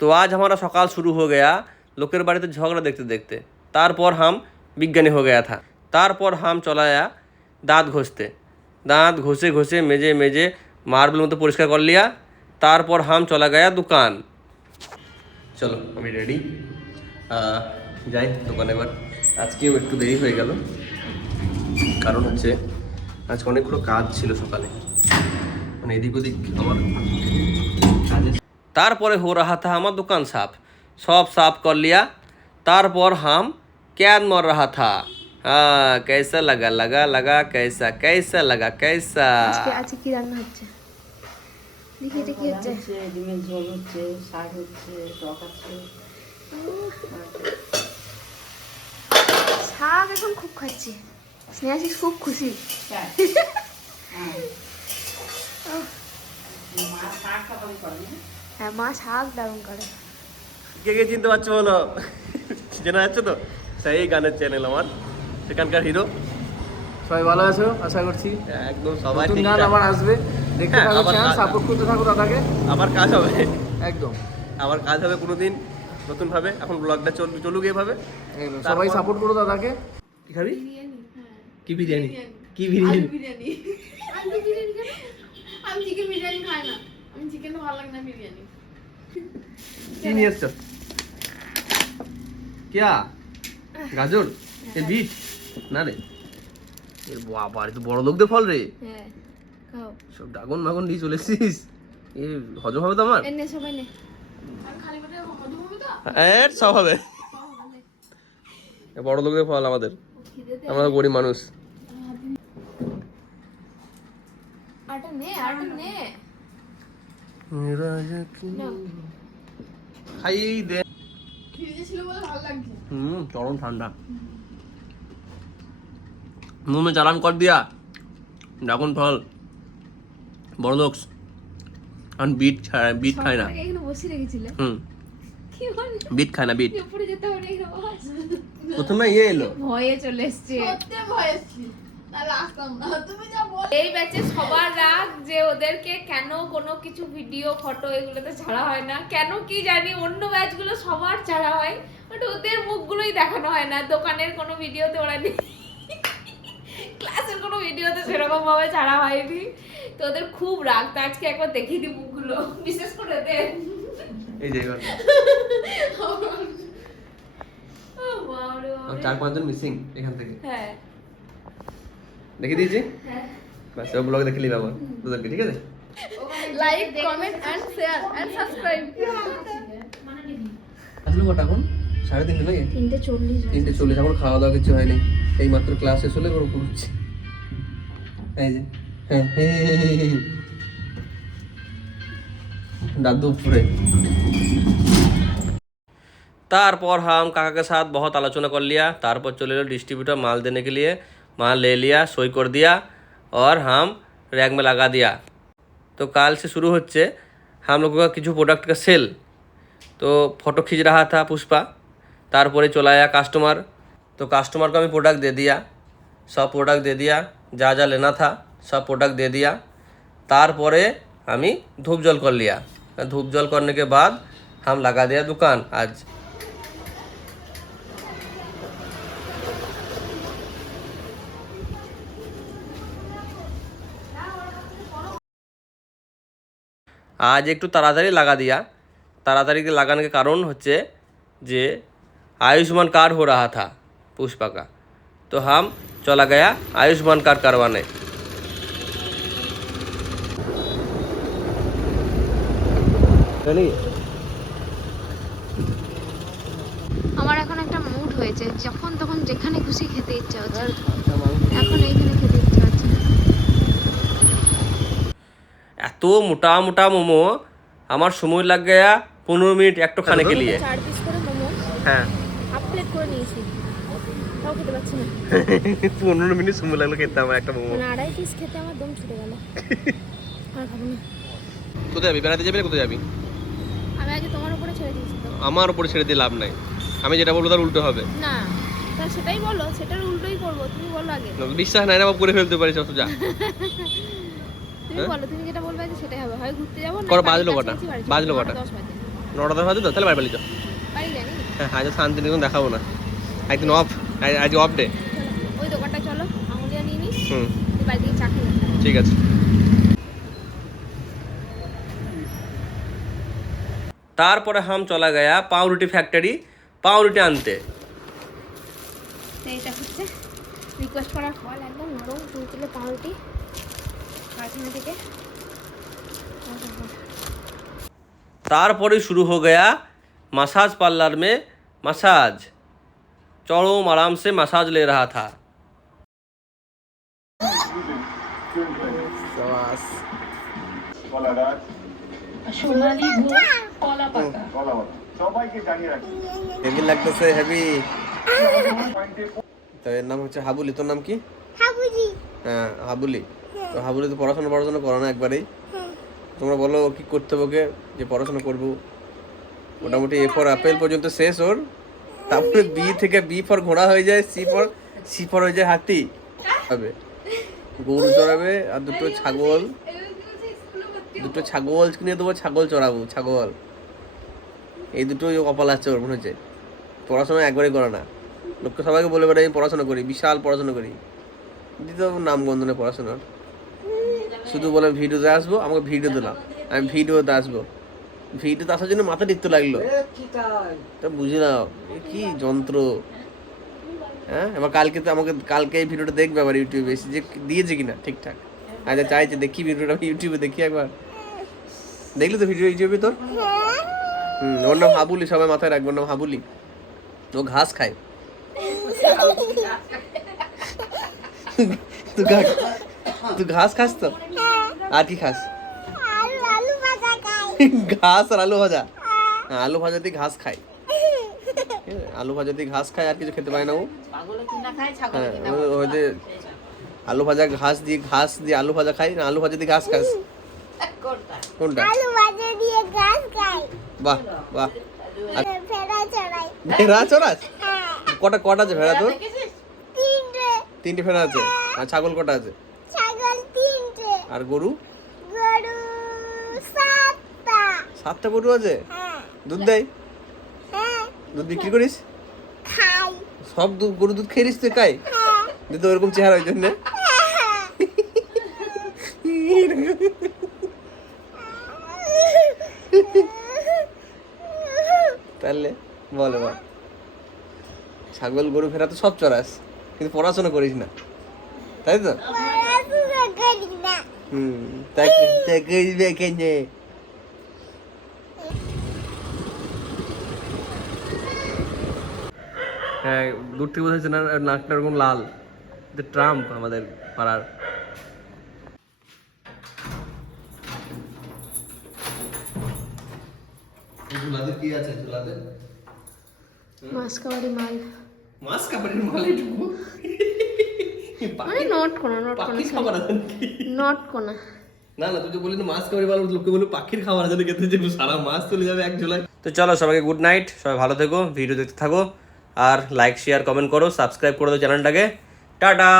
तो आज हमारा सकाल शुरू हो गया लोकेर बाड़ीते झगड़ा देखते देखते। तारपर हम विज्ञानी हो गया था। तारपर हम चला आया दाँत घषते। दाँत घषे घषे मेजे मेजे मार्बल मतो परिष्कार कर लिया। तारपर हम चला गया दुकान। चलो আমি রেডি যাই দোকানে। এবার আজকেও একটু দেরি হয়ে গেল, কারণ হচ্ছে আজকে অনেকগুলো কাজ ছিল সকালে, মানে এদিক ওদিক আমার কাজে। तारपर हो रहा था हमारा दुकान साफ, सब साफ कर लिया। तारपर हम कैद मर रहा था। हाँ, कैसा लगा लगा लगा कैसा कैसा लगा कैसा। আজকে কি রান্না হচ্ছে দেখি, এটা কি হচ্ছে? ডিমের ঝোল হচ্ছে, শাক হচ্ছে, টক আছে। শাক এখন খুব খাচ্ছি, স্নেহাশিস খুব খুশি। হ্যাঁ, মা শাক দারুণ করে। কে কে চিনতে পারছো বলো? চেনা যাচ্ছে তো? সেই গানের চ্যানেল আমার, সেখানকার হিরো। সবাই ভালো আছো আশা করছি। একদম সবাই নতুন গান ঠিকঠাক। আবার আসবে, দেখতে হ্যাঁ, থাকো, আবার চ্যানেল কাজ- সাপোর্ট করতে থাকো দাদাকে। আবার কাজ হবে, একদম আবার কাজ হবে কোনোদিন নতুনভাবে। এখন ব্লগটা চলুক এভাবে। একদম সবাই সাপোর্ট করো দাদাকে। কি খাবি? কি বিরিয়ানি? কি বিরিয়ানি? আমি চিকেন বিরিয়ানি খাই না, আমি চিকেন ভালো লাগে না, বিরিয়ানি। কি নিয়ে এসছো? क्या গাজর? এ বিট না রে, এর বাবা এ তো বড় লোকদের ফল রে। হ্যাঁ, খাও। সব ড্রাগন মাগন নিয়ে চলে এসেছিস, এ হজম হবে তো আমার? এনে সবাই নে। আর খালি পেটে হজম হবে তো? এর সব হবে। এ বড় লোকদের ফল আমাদের, আমরা তো গরিব মানুষ। আটা নে, আটা নে। খাই দে। ফ্রিজে ছিল বলে ভালো লাগছে। চরম ঠান্ডা। मुंह में चालान कर दिया ड्रैगन फल বড় লোক। আর বিট খায় না। এখানে বসে রেখেছিলে কি বলে? বিট খায় না, বিট। উপরে যেতে হবে এই রকম। প্রথমে ইয়ে এলো, ভয়ে চলে এসেছে। সত্যি ভয় এসেছি, তাহলে আসতাম না। তুমি যা বল। এই ব্যাচে সবার রাগ যে ওদেরকে কেন কোনো কিছু ভিডিও ফটো এগুলোতে ছাড়া হয় না, কেন কি জানি। অন্য ব্যাচগুলো সবার ছাড়া হয়, বাট ওদের মুখগুলোই দেখানো হয় না। দোকানের কোনো ভিডিওতে ওরা নেই, ক্লাসের কোনো ভিডিওতে সেরকম ভাবে ছাড়া হয়নি, তো ওদের খুব রাগ। তো আজকে একবার দেখিয়ে দিই মুখগুলো, বিশেষ করে দেন। এই যে এবার আর 4-5 জন মিসিং এখান থেকে। হ্যাঁ দেখিয়ে দিয়েছি, হ্যাঁ। বাস ও ব্লগ দেখে নিবে আবার তোদেরকে, ঠিক আছে? Like, comment and share and subscribe. আসলে কটা এখন? 3:30 নাকি? 3:40। 3:40। এখন খাওয়া দাওয়া কিছু হয়নি, এই মাত্র ক্লাস শেষ হলে গরম করছি। এই যে হ্যাঁ, दादू पूरे। तारपर हम काका के साथ बहुत आलोचना कर लिया। तारपर चले लो डिस्ट्रीब्यूटर माल देने के लिए, माल ले लिया, सही कर दिया और हम रैक में लगा दिया। तो काल से शुरू होच्छे हम लोगों का किछु प्रोडक्ट का सेल। तो फोटो खींच रहा था पुष्पा, तारपरे चला आया कास्टमर। तो कास्टमर को हमें प्रोडक्ट दे दिया, सब प्रोडक्ट दे दिया, जा जा लेना था सब प्रोडक्ट दे दिया। तारपरे हमें धूप जल कर लिया। धूप जल करने के बाद हम लगा दिया दुकान। आज একটু তাড়াতাড়ি লাগা দিয়া। তাড়াতাড়ি लगाने के कारण হচ্ছে যে आयुष्मान कार्ड हो रहा था पुष्पा का, तो हम चला गया आयुष्मान कार्ड करवाने। আমার এখন একটা মুড হয়েছে, যখন তখন যেখানে খুশি খেতে ইচ্ছা হচ্ছে। এখন এইখানে খেতে ইচ্ছা হচ্ছে। এত মোটা মোটা মোমো আমার সময় লাগ গয়া 15 মিনিট একটু খানে के लिए। 4 পিস করে মোমো হ্যাঁ, হাফ প্লেট করে নিয়েছি, তাও খেতে পাচ্ছি না। 15 মিনিট সময় লাগলো খেতে আমার একটা মোমো। মানে 2.5 পিস খেতে আমার দম ছুটে গেল, আর খাবো না। কোথায় যাবি? বেড়াতে যাবি না কোথায় যাবি? আমি আগে তোমার উপরে ছেড়ে দিয়েছি তো। আমার উপরে ছেড়ে দিয়ে লাভ নাই, আমি যেটা বলবো তার উল্টো হবে। না, তা সেটাই বলো, সেটার উল্টোই করবো, তুমি বলো আগে। বিশ্বাস নাই না, বাপ করে ফেলতে পারিস অত যা। তুমি বলো, তুমি যেটা বলবে আজ সেটাই হবে, হয় ঘুরতে যাবো না কটা বাড়ির বাজলো কটা? কাছাকাছি বাড়ি চলে বাজলো যাবো, কটা? 10 বাজে। 9টা 10 বাজে তো, তাহলে বাড়ি চলো। বাড়ি জানি হ্যাঁ, আজ শান্তিনিকেতন দেখাবো না, একদিন অফ, আজ অফ ডে। ওই দোকানটা চলো, আঙুলিয়া নিয়ে নিই, হুম, বাড়ি থেকে চা খেয়ে যাবো। ঠিক আছে। তারপরে হাম চলা গয়া পাউরুটি ফ্যাক্টরি পাউরুটি আনতে। তো এটা হচ্ছে রিকোয়েস্ট করার ফল, একদম নরম তুলতুলে পাউরুটি কারখানা থেকে। तारपरे शुरू हो गया मसाज पार्लर में मसाज। चौड़ों आराम से मसाज ले रहा था। সোনালি ভোগ কলা পাকা হেভি লাগতেছে, হেভি। তো এর নাম হচ্ছে হাবুলি। তোর নাম কি? হাবুলি। হ্যাঁ, হাবুলি। তো হাবুলি তো পড়াশোনা করো না একবারেই। তোমরা বলো কি করতে হবে ওকে, যে পড়াশোনা করবো। মোটামুটি এ ফর আপেল পর্যন্ত শেষ ওর, তারপরে বি থেকে বি ফর ঘোড়া হয়ে যায়, সি ফর হয়ে যায় হাতি হবে। গরু চড়াবে আর দুটো ছাগল কিনে দেবো, ছাগল চড়াবো, ছাগল। এই দুটোই কপাল আছে ওর মনে হচ্ছে। পড়াশোনা একবারই করে না, লোককে সবাইকে বলে বেড়াই আমি পড়াশোনা করি, বিশাল পড়াশোনা করি, দিতে নাম গন্ধনে পড়াশোনার। শুধু বলে ভিডিওতে আসবো, আমাকে ভিডিও দিলাম, আমি ভিডিওতে আসবো, ভিডিওতে আসার জন্য মাথা টিকতে লাগলো। তা বুঝলাম এ কি যন্ত্র। হ্যাঁ, এবার কালকে এই ভিডিওটা দেখবে আবার ইউটিউবে এসে যে দিয়েছে কিনা ঠিকঠাক। আচ্ছা, চাইছে দেখি ভিডিওটা, আমি ইউটিউবে দেখি একবার। দেখলি তো ভিডিও ইউটিউবে তোর? ওর নাম হাবুলি, সবাই মাথায় রাখবে, ওর নাম হাবুলি। ও ঘাস খায়। তুই ঘাস খাস তো? আর কি খাস? আলু ভাজা খাই। ঘাস আর আলু ভাজা? হ্যাঁ, আলু ভাজা দিয়ে ঘাস খায়। আলু ভাজা দিয়ে ঘাস খায়, আর কিছু খেতে পায় না ও। হ্যাঁ, ওই যে আলু ভাজা ঘাস দিয়ে আলু ভাজা খাই না, আলু ভাজা দিয়ে ঘাস খাস? কোনটা? আলু ভাজা দিয়ে ঘাস খাই। বাহ বাহ। ভেড়া চড়াই। ভেড়া চড়াস? হ্যাঁ, কটা আছে ভেড়া তোর? 3টে। ভেড়া আছে। আর ছাগল কটা আছে? ছাগল 3টে। আর গরু? গরু 7টা। 7টা গরু আছে? হ্যাঁ, দুধ দেয়? হ্যাঁ, দুধ বিক্রি করিস? খাই। সব গরু দুধ খেয়ে তুই খাই? হ্যাঁ, তুই তো ওরকম চেহারা ওই জন্য। তাহলে বলে বল, ছাগল গরু ভেড়া তো সব চড়াস, কিন্তু পড়াশোনা করিস না, তাই তো? পড়াশোনা করি না। তাই করবে কেন? হ্যাঁ, দূর থেকে বোঝা যাচ্ছে না নাকটা এরকম লাল। ট্রাম্প আমাদের পাড়ার। ঝুলাতে কি আছে? ঝুলাতে মাছ কাবাডি মাল, মাছ কাবাডির মাল এটুকু? মানে নট কোনা পাখির খাবার আছে নাকি? নট কোনা। না তুই যে বললি না মাছ কাবাডি মাল, লোকে বলে পাখির খাবার আছে খেতে, যে সারা মাছ চলে যাবে এক ঝোলায়। তো চলো, সবাইকে গুড নাইট, সবাই ভালো থেকো, ভিডিও দেখতে থাকো, আর লাইক শেয়ার কমেন্ট করো, সাবস্ক্রাইব করে দাও চ্যানেলটাকে। টাটা।